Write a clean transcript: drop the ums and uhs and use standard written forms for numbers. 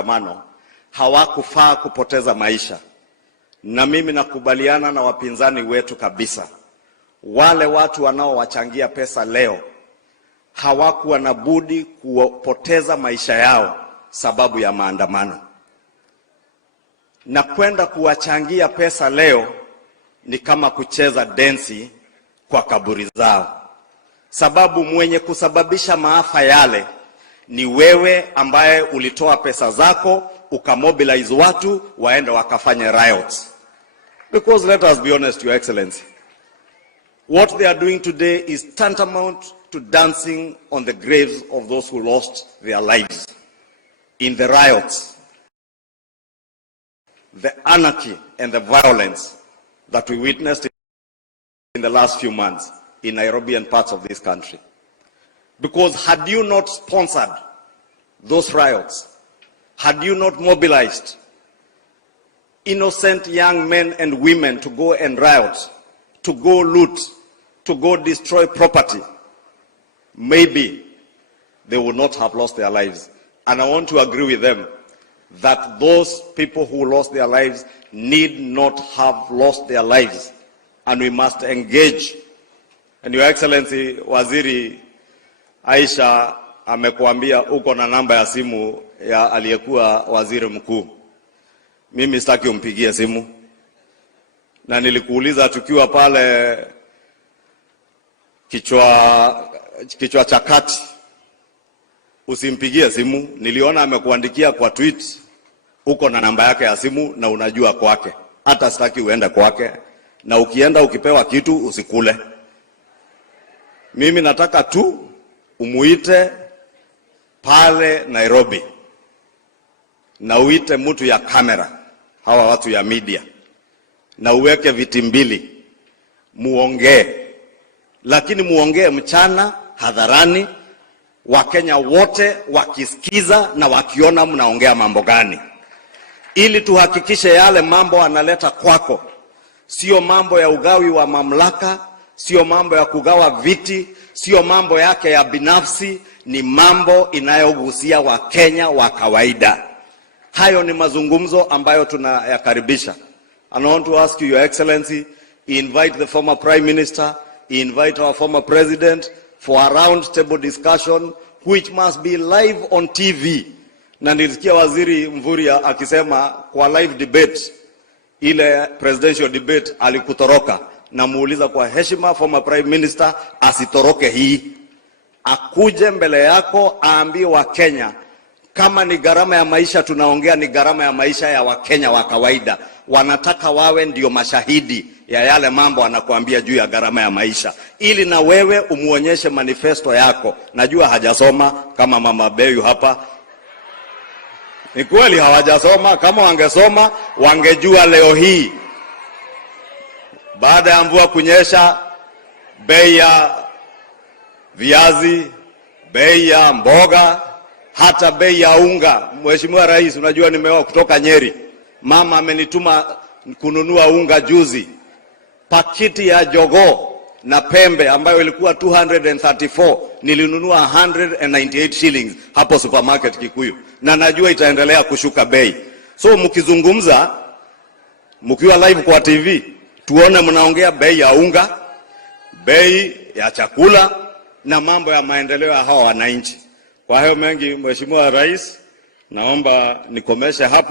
maandamano hawakufaa kupoteza maisha. Na mimi nakubaliana na wapinzani wetu kabisa. Wale watu wanaowachangia pesa leo hawakuwa na budi kupoteza maisha yao sababu ya maandamano. Na kwenda kuwachangia pesa leo ni kama kucheza densi kwa kaburi zao. Sababu mwenye kusababisha maafa yale ni wewe ambaye ulitoa pesa zako ukamobilize watu waende wakafanya riots. Because let us be honest, Your Excellency, what they are doing today is tantamount to dancing on the graves of those who lost their lives in the riots, the anarchy and the violence that we witnessed in the last few months in Nairobi and parts of this country. Because had you not sponsored those riots, had you not mobilized innocent young men and women to go and riot, to go loot, to go destroy property, maybe they would not have lost their lives. And I want to agree with them that those people who lost their lives need not have lost their lives. And we must engage. And Your Excellency, Waziri Aisha amekuambia uko na namba ya simu ya aliyekuwa waziri mkuu. Mimi sitaki umpigie simu. Na nilikuuliza tukiwa pale kichwa cha kati, usimpigie simu. Niliona amekuandikia kwa tweet uko na namba yake ya simu na unajua kwake. Hata sitaki uende kwake, na ukienda ukipewa kitu usikule. Mimi nataka tu umuite pale Nairobi na uite mtu ya kamera, hawa watu ya media, na uweke viti mbili muongee. Lakini muongee mchana hadharani, Wakenya wote wakisikiza na wakiona mnaongea mambo gani, ili tuhakikishe yale mambo analeta kwako sio mambo ya ugawi wa mamlaka, sio mambo ya kugawa viti, sio mambo yake ya binafsi, ni mambo inayogusia Wakenya wa kawaida. Hayo ni mazungumzo ambayo tunayakaribisha. And I want to ask you, Your Excellency, invite the former Prime Minister, invite our former President for a round table discussion which must be live on TV. Na nilisikia Waziri Mvurya akisema kwa live debate, ile presidential debate alikutoroka. Na muuliza kwa heshima former Prime Minister asitoroke hii. Akuje mbele yako aambie Wakenya kama ni gharama ya maisha tunaongea, ni gharama ya maisha ya Wakenya wa kawaida. Wanataka wawe ndio mashahidi ya yale mambo anakuambia juu ya gharama ya maisha, ili na wewe umuonyeshe manifesto yako. Najua hajasoma kama Mama Beyu hapa. Ni kweli hawajasoma. Kama wangesoma wangejua leo hii baada ya mvua kunyesha, bei ya viazi, bei ya mboga, hata bei ya unga. Mheshimiwa Rais, unajua nimeoa kutoka Nyeri. Mama amenituma kununua unga juzi. Pakiti ya jogoo na pembe ambayo ilikuwa 234 nilinunua 198 shillings hapo supermarket Kikuyu. Na najua itaendelea kushuka bei. So mkizungumza, mkiwa live kwa TV, tuone mnaongea bei ya unga, bei ya chakula na mambo ya maendeleo ya hawa wananchi. Kwa hiyo mengi, Mheshimiwa Rais, naomba nikomeshe hapo.